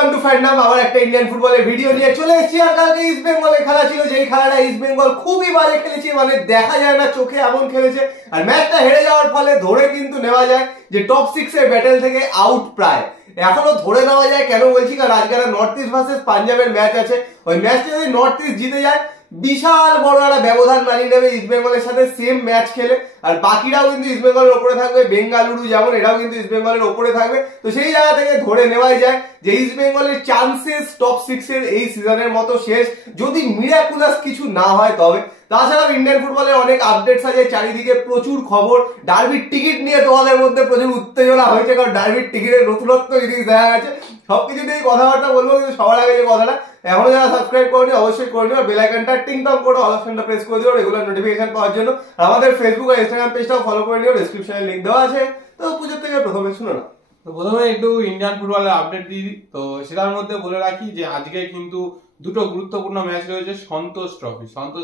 Welcome to fandom. আবার একটা Indian ফুটবলের ভিডিও নিয়ে চলে এসেছি। আর কালকে ইস্ট বেঙ্গলের খেলা ছিল, যেই খেলাটা ইস্ট বেঙ্গল খুবই বাজে খেলেছে, মানে দেখা যায় না চোখে এমন খেলেছে। আর ম্যাচটা হেরে যাওয়ার ফলে ধরে কিন্তু নেওয়া যায় যে টপ 6 এর ব্যাটেল থেকে আউট প্রায়। এখনো ধরে নেওয়া যায়, কেন বলছি কারণ আজকে নর্থ ইস্ট ভার্সেস পাঞ্জাবের ম্যাচ আছে। ওই ম্যাচটা যদি নর্থ ইস্ট জিতে যায় বিশাল বড় একটা ব্যবধান বানিয়ে নেবে ইস্ট বেঙ্গলের সাথে সেম ম্যাচ খেলে। আর বাকিরাও কিন্তু ইস্ট বেঙ্গলের ওপরে থাকবে, বেঙ্গালুরু যেমন এটাও কিন্তু ইস্ট বেঙ্গলের ওপরে থাকবে। তো সেই জায়গা থেকে ধরে নেওয়াই যায় যে ইস্ট বেঙ্গলের চান্সেস টপ 6 এর এই সিজনের মতো শেষ, যদি মিরাকুলাস কিছু না হয় তবে। তাছাড়াও ইন্ডিয়ান ফুটবলের অনেক আপডেটস আছে, চারিদিকে প্রচুর খবর। ডার্বির টিকিট নিয়ে তোমাদের মধ্যে প্রচুর উত্তেজনা হয়েছে, কারণ ডার্বির টিকিটের নতুনত্ব জিনিস দেখা গেছে। সবকিছু নিয়ে কথাবার্তা বলবো, কিন্তু সবার আগে যে কথাটা, এখনো যারা সাবস্ক্রাইব করেনি অবশ্যই করে নিও, বেল আইকনটা টিং টং করে অল অপশনটা প্রেস করে দিও রেগুলার নোটিফিকেশন পাওয়ার জন্য। আর আমাদের ফেসবুক আর ইনস্টাগ্রাম পেজটাও ফলো করে নিও, ডেসক্রিপশনে লিংক দেওয়া আছে। তো পুজোর থেকে প্রথমে শুনো না। তো প্রথমে একটু ইন্ডিয়ান ফুটবলের আপডেট দিয়ে দিই। তো সেটার মধ্যে বলে রাখি যে আজকে কিন্তু দুটো গুরুত্বপূর্ণ ম্যাচ রয়েছে সন্তোষ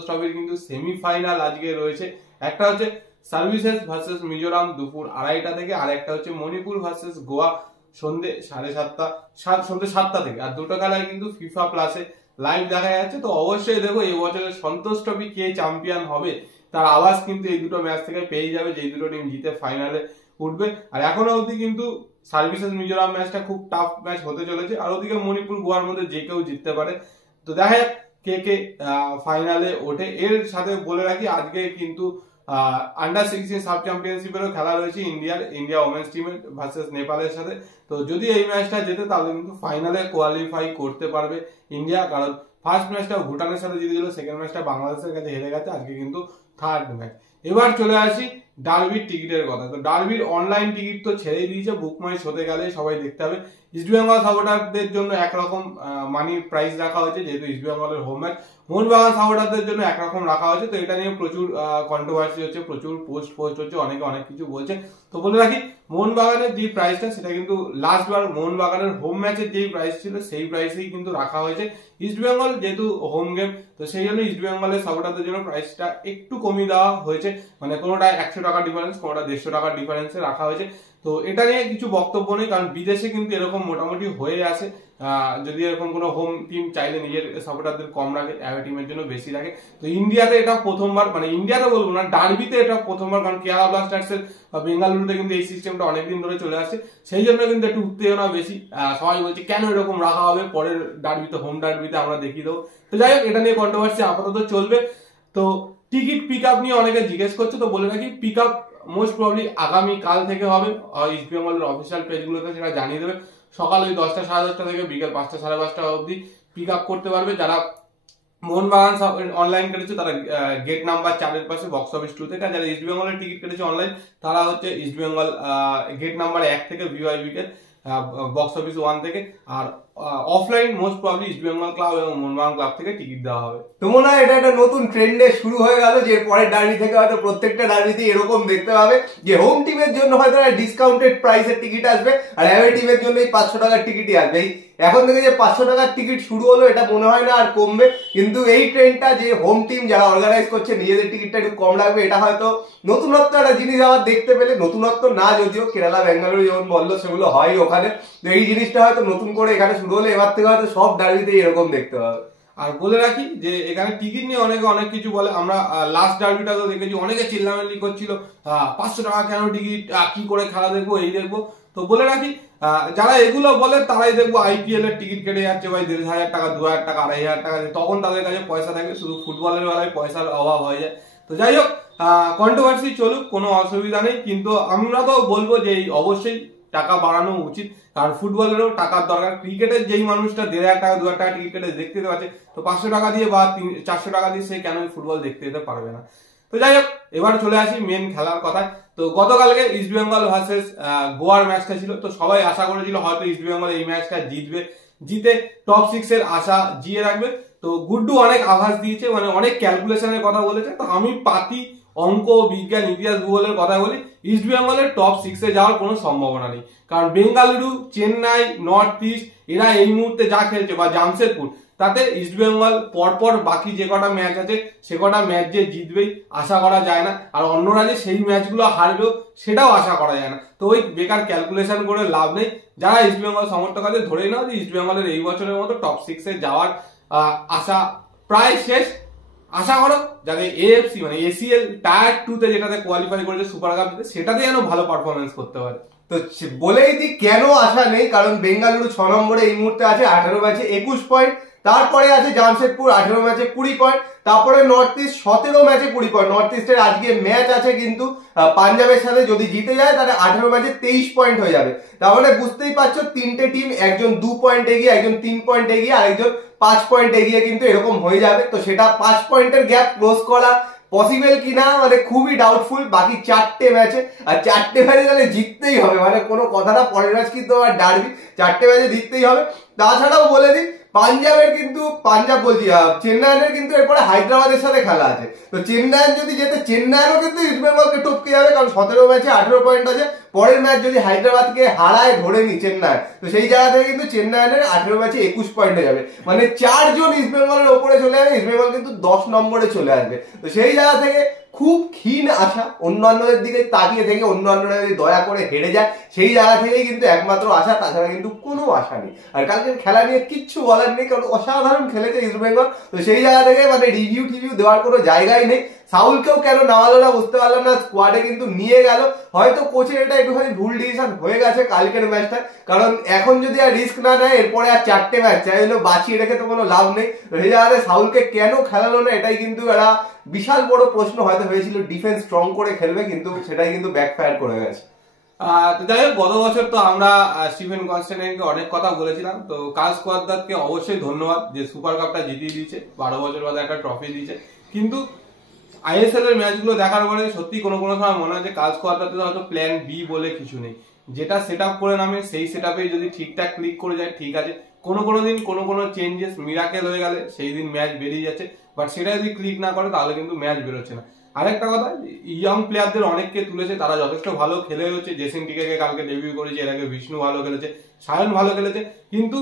ট্রফির কিন্তু সেমিফাইনাল আজকে রয়েছে। একটা হচ্ছে সার্ভিসেস ভার্সেস মিজোরাম দুপুর 2:30টা থেকে, আর একটা হচ্ছে মণিপুর ভার্সেস গোয়া সন্ধ্যে 7:30 থেকে। আর দুটো খেলায় কিন্তু ফিফা প্লাসে লাইভ দেখা যাচ্ছে। তো অবশ্যই দেখো এই বছরের সন্তোষ ট্রফি কে চ্যাম্পিয়ন হবে তার আওয়াজ কিন্তু এই দুটো ম্যাচ থেকে পেয়ে যাবে, যে দুটো টিম জিতে ফাইনালে উঠবে। আর এখনো অবধি কিন্তু সার্ভিসেস মিজোরাম ম্যাচটা খুব টাফ ম্যাচ হতে চলেছে, আর ওদিকে মণিপুর গোয়ার মধ্যে যে কেউ জিততে পারে। তো দেখা যাক কে কে ফাইনালে ওঠে। এর সাথে বলে রাখি আজকে কিন্তু আন্ডার-16 সাব চ্যাম্পিয়নশিপেরও খেলা রয়েছে ইন্ডিয়া ওমেন্স টিমের ভার্সেস নেপালের সাথে। তো যদি এই ম্যাচটা জেতে তাহলে কিন্তু ফাইনালে কোয়ালিফাই করতে পারবে ইন্ডিয়া, কারণ ফার্স্ট ম্যাচটা ভুটানের সাথে জিতেছিল, সেকেন্ড ম্যাচটা বাংলাদেশের কাছে হেরে গেছে, আজকে কিন্তু থার্ড ম্যাচ। এবার চলে আসি ডার্বির টিকিটের কথা। তো ডার্বির অনলাইন টিকিট তো ছেড়েই দিয়েছে, বুকমাই শোতে গেলে সবাই দেখতে হবে। ইস্ট বেঙ্গল সাপোর্টারদের জন্য একরকম মানি প্রাইস রাখা হয়েছে, যেহেতু ইস্ট বেঙ্গলের হোম ম্যাচ। মোহনবাগান সাপোর্টারদের জন্য একরকম রাখা হয়েছে। তো এটা নিয়ে প্রচুর কন্ট্রোভার্সি হচ্ছে, প্রচুর পোস্ট হচ্ছে, অনেকে অনেক কিছু বলছে। তো বলে রাখি মোহনবাগানের যে প্রাইসটা সেটা কিন্তু লাস্টবার মোহনবাগানের হোম ম্যাচের যেই প্রাইস ছিল সেই প্রাইসেই কিন্তু রাখা হয়েছে। ইস্ট বেঙ্গল যেহেতু হোম গেম, তো সেই জন্য ইস্ট বেঙ্গলের সাপোর্টারদের জন্য প্রাইসটা একটু কমিয়ে দেওয়া হয়েছে, মানে কোনোটা 100 টাকা ডিফারেন্স, কোনোটা 150 টাকার ডিফারেন্সে রাখা হয়েছে। তো এটা নিয়ে কিছু বক্তব্য নেই, কারণ বিদেশে কিন্তু এরকম মোটামুটি হয়ে আসে। যদি এরকম কোনো হোম টিম চাইলে নিজের সাপোর্টারদের কম রাখে, অ্যাওয়ে টিমের জন্য বেশি রাখে। তো ইন্ডিয়াতে এটা প্রথমবার, মানে ইন্ডিয়াতে বলবো না, ডার্বিতে এটা প্রথমবার, কারণ কেরালা ব্লাস্টার্সের বা বেঙ্গালুরুতে কিন্তু এই সিস্টেমটা অনেকদিন ধরে চলে আসছে, সেই জন্য কিন্তু একটু উত্তেজনা বেশি। সবাই বলছে কেন এরকম রাখা হবে, পরের ডার্বিতে, হোম ডার্বিতে আমরা দেখিয়ে দেবো। তো যাই হোক, এটা নিয়ে কন্ট্রোভার্সি আপাতত চলবে। তো টিকিট পিক আপ নিয়ে অনেকে জিজ্ঞেস করছে, তো বলে রাখি পিক আপ মোস্ট প্রবলি আগামী কাল থেকে হবে। ইস্ট বেঙ্গলের অফিসিয়াল পেজগুলোতে সেটা জানিয়ে দেবে। সকাল ওই 10টা সাড়ে 10টা থেকে বিকেল 5টা সাড়ে 5টা অবধি পিক আপ করতে পারবে। যারা মোহনবাগান অনলাইন কেটেছে তারা গেট নাম্বার 4 এর পাশে বক্স অফিস 2 থেকে, আর যারা ইস্ট বেঙ্গলের টিকিট কেটেছে অনলাইন তারা হচ্ছে ইস্ট বেঙ্গল গেট নাম্বার 1 থেকে ভিআইপি কে বক্স অফিস 1 থেকে। আর offline most probably East Bengal club Mohun Bagan মোহনবাগান ক্লাব থেকে টিকিট দেওয়া হবে। তো মনে হয় এটা একটা নতুন ট্রেন্ডে শুরু হয়ে গেল, যে পরের ডার্বি থেকে হয়তো প্রত্যেকটা ডার্বিতে এরকম দেখতে পাবে যে হোম টিমের জন্য হয়তো ডিসকাউন্টেড প্রাইসের টিকিট আসবে, আর অ্যাওয়ে টিমের জন্য 500 টাকার টিকিটই আসবে। এখন থেকে যে 500 টাকার টিকিট শুরু হলো, এটা মনে হয় না আর কমবে। কিন্তু এই ট্রেন্ডটা যে হোম টিম যারা অর্গানাইজ করছে নিজেদের টিকিটটা একটু কম রাখবে, এটা হয়তো নতুনত্ব একটা জিনিস আবার দেখতে পেলে। নতুনত্ব না যদিও, কেরালা বেঙ্গালুরু যেমন বললো সেগুলো হয় ওখানে, তো এই জিনিসটা হয়তো নতুন করে এখানে শুরু হলে এবার থেকে হয়তো সব ডার্বিতেই এরকম দেখতে হবে। আর বলে রাখি যে এখানে টিকিট নিয়ে অনেকে অনেক কিছু বলে। আমরা লাস্ট ডার্বিটা তো দেখেছি, অনেকে চিল্লামিল্লি করছিল 500 টাকা কেন টিকিট, কি করে খেলা দেখবো, এই দেখবো। তো বলে রাখি যারা এগুলো বলে তারাই দেখবো আইপিএল এর টিকিট কেটে যাচ্ছে ভাই 1,500 টাকা, 2,000 টাকা, 2,500 টাকা, তখন তাদের কাছে পয়সা থাকে। শুধু ফুটবলের বেলায় পয়সার অভাব হয়ে যায়। তো যাই হোক, কন্ট্রোভার্সি চলুক, কোনো অসুবিধা নেই, কিন্তু আমরা তো বলবো যে অবশ্যই টাকা বাড়ানো উচিত, কারণ ফুটবলেরও টাকার দরকার। ক্রিকেটের যেই মানুষটা 1,500 টাকা, 2,000 টাকা টিকিট কেটে দেখতে যেতে পারছে, তো 500 টাকা দিয়ে বা 400 টাকা দিয়ে সে কেন ফুটবল দেখতে যেতে পারবে না। তো যাই হোক, এবার চলে আসি মেন খেলার কথায়। তো গতকালকে ইস্ট বেঙ্গল ভার্সেস গোয়ার ম্যাচটা ছিল। তো সবাই আশা করেছিল হয়তো ইস্ট বেঙ্গল এই ম্যাচটা জিতবে, জিতে টপ 6 এর আশা জিয়ে রাখবে। তো গুড্ডু অনেক আভাস দিয়েছে, মানে অনেক ক্যালকুলেশনের কথা বলেছে। তো আমি পাতি অঙ্ক, বিজ্ঞান, ইতিহাস, ভূগোলের কথা বলি, ইস্ট বেঙ্গলের টপ 6 এ যাওয়ার কোনো সম্ভাবনা নেই। কারণ বেঙ্গালুরু, চেন্নাই, নর্থ ইস্ট এরা এই মুহূর্তে যা খেলছে, বা জামশেদপুর তাতে ইস্টবেঙ্গল পরপর বাকি যে কটা ম্যাচ আছে সে কটা ম্যাচ যে জিতবেই আশা করা যায় না, আর অন্যরা যে সেই ম্যাচগুলো হারবেও সেটাও আশা করা যায় না। তো ওই বেকার ক্যালকুলেশন করে লাভ নেই। যারা ইস্টবেঙ্গল সমর্থক আছে ধরেই নাও যে ইস্টবেঙ্গলের এই বছরের মতো টপ 6-এ যাওয়ার আশা প্রায় শেষ। আশা করো যাতে এএফসি মানে এসিএল টায়ার 2-তে যেটাতে কোয়ালিফাই করেছে সুপার কাপ জিতে, সেটাতে যেন ভালো পারফরমেন্স করতে পারে। তো বলেই দিই কেন আশা নেই, কারণ বেঙ্গালুরু 6 নম্বরে এই মুহূর্তে আছে 18 ম্যাচে 21 পয়েন্ট, তারপরে আছে জামশেদপুর 18 ম্যাচে 20 পয়েন্ট, তারপরে নর্থ ইস্ট 17 ম্যাচে 20 পয়েন্ট। নর্থ ইস্টের আজকে ম্যাচ আছে কিন্তু পাঞ্জাবের সাথে, যদি জিতে যায় তাহলে 18 ম্যাচে 23 পয়েন্ট হয়ে যাবে। তাহলে বুঝতেই পারছো তিনটে টিম, একজন 2 পয়েন্ট এগিয়ে, একজন 3 পয়েন্ট এগিয়ে, আরেকজন 5 পয়েন্ট এগিয়ে কিন্তু এরকম হয়ে যাবে। তো সেটা 5 পয়েন্টের গ্যাপ ক্লোজ করা পসিবল কিনা মানে খুবই ডাউটফুল। বাকি 4টে ম্যাচে, আর 4টে ম্যাচে তাহলে জিততেই হবে, মানে কোনো কথা না, পরের ম্যাচ কিন্তু আবার ডার্বি, 4টে ম্যাচে জিততেই হবে। তাছাড়াও বলে দিই পাঞ্জাবের কিন্তু, পাঞ্জাব বলছি চেন্নাইয়ের কিন্তু এরপরে হায়দ্রাবাদের সাথে খেলা আছে। তো চেন্নাইয়ের যদি যেতে, চেন্নাইয়েরও কিন্তু ইস্টবেঙ্গলকে টপকে যাবে, কারণ 17 ম্যাচে 18 পয়েন্ট আছে। পরের ম্যাচ যদি হায়দ্রাবাদকে হারায় ধরে নি চেন্নাই, তো সেই জায়গা থেকে কিন্তু চেন্নাইয়ের 18 ম্যাচে 21 পয়েন্টে যাবে, মানে 4 জন ইস্টবেঙ্গলের ওপরে চলে যাবে। ইস্টবেঙ্গল কিন্তু 10 নম্বরে চলে আসবে। তো সেই জায়গা থেকে খুব ক্ষীণ আশা, অন্যান্যদের দিকে তাকিয়ে থেকে অন্যান্যরা যদি দয়া করে হেরে যায় সেই জায়গা থেকেই কিন্তু একমাত্র আশা, তাছাড়া কিন্তু কোনো আশা নেই। আর কালকের খেলা নিয়ে কিচ্ছু বলার নেই, কারণ অসাধারণ খেলেছে ইস্টবেঙ্গল। তো সেই জায়গা থেকে মানে রিভিউ টিভিউ দেওয়ার কোনো জায়গাই নেই। সাউলকেও কেন নামালো না বুঝতে পারলাম না, স্কোয়াডে কিন্তু নিয়ে গেল, হয়তো কোচের এটা একটুখানি ভুল ডিসিশন হয়ে গেছে কালকের ম্যাচটা, কারণ এখন যদি আর রিস্ক না নেয় এরপরে আর 4টে ম্যাচ চাই হলো বাঁচিয়ে রেখে তো কোনো লাভ নেই। সেই জায়গায় সাউলকে কেন খেলালো না এটাই কিন্তু একটা বিশাল বড় প্রশ্ন হয়তো হয়েছিল। ডিফেন্স স্ট্রং করে খেলবে, কিন্তু সেটাই কিন্তু ব্যাকফায়ার করে গেছে। তো যাই হোক, গত বছর তো আমরা স্টিফেন কনস্ট্যান্টাইনকে অনেক কথা বলেছিলাম, তো কাজ কোয়াদ্রাতকে অবশ্যই ধন্যবাদ যে সুপার কাপটা জিতিয়ে দিয়েছে, 12 বছর বাদে একটা ট্রফি দিয়েছে। কিন্তু আইএসএল এর ম্যাচগুলো দেখার পরে সত্যি কোনো কোনো সময় মনে হয় যে কাজ কোয়াদ্রাতে হয়তো প্ল্যান বি বলে কিছু নেই, যেটা সেট আপ করে নামে সেই সেট আপে যদি ঠিকঠাক ক্লিক করে যায় ঠিক আছে, কোনো দিন কোনো চেঞ্জেস মিরাকেল হয়ে গেলে সেই দিন ম্যাচ বেরিয়ে যাচ্ছে, বাট সেটা যদি ক্লিক না করে তাহলে কিন্তু ম্যাচ বেরোচ্ছে না। আরেকটা কথা, ইয়ং প্লেয়ারদের অনেককে তুলেছে, তারা যথেষ্ট ভালো খেলে হচ্ছে। জেসিন টিকেকে কালকে ডেবিউ করেছে, এর আগে বিষ্ণু ভালো খেলেছে, সায়ন ভালো খেলেছে, কিন্তু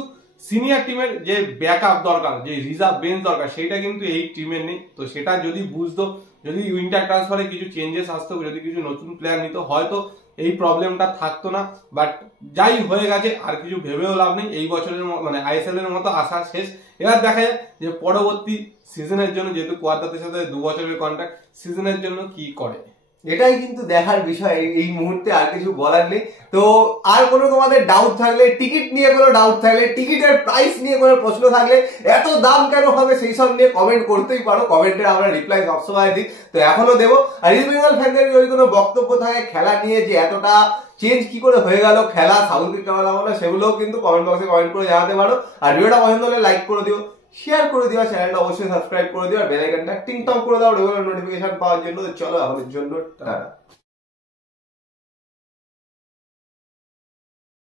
সিনিয়র টিমের যে ব্যাকআপ দরকার, যে রিজার্ভ বেঞ্চ দরকার, সেটা কিন্তু এই টিমের নেই। তো সেটা যদি বুঝতো, যদি উইন্টার ট্রান্সফারে কিছু চেঞ্জেস আসতো, যদি কিছু নতুন প্লেয়ার নিত, হয়তো এই প্রবলেমটা থাকতো না। বাট যাই হয়ে গেছে, আর কিছু ভেবেও লাভ নেই। এই বছরের মানে আইএসএল এর মতো আশা শেষ। এবার দেখা যায় যে পরবর্তী সিজনের জন্য, যেহেতু কোয়াদ্রাতের সাথে 2 বছরের কন্ট্রাক্ট, সিজনের জন্য কি করে, এটাই কিন্তু দেখার বিষয়। এই মুহূর্তে আর কিছু বলার নেই। তো আর কোনো তোমাদের ডাউট থাকলে, টিকিট নিয়ে কোনো ডাউট থাকলে, টিকিটের প্রাইস নিয়ে কোনো প্রশ্ন থাকলে, এত দাম কেন হবে সেই সব নিয়ে কমেন্ট করতেই পারো। কমেন্টে আমরা রিপ্লাই সবসময় দিই, তো এখনো দেবো। আর ইস্ট বেঙ্গল ফ্যানদের যদি কোনো বক্তব্য থাকে খেলা নিয়ে, যে এতটা চেঞ্জ কি করে হয়ে গেল খেলা, সাউথকে কেমন লাগলো না, সেগুলোও কিন্তু কমেন্ট বক্সে কমেন্ট করে জানাতে পারো। আর ভিডিওটা পছন্দ হলে লাইক করে দিও, শেয়ার করে দিও, চ্যানেলটা অবশ্যই সাবস্ক্রাইব করে দিও, আর বেল আইকনটা টিং টং করে দাও রেগুলার নোটিফিকেশন পাওয়ার জন্য। চলো আমাদের জন্য টাটা।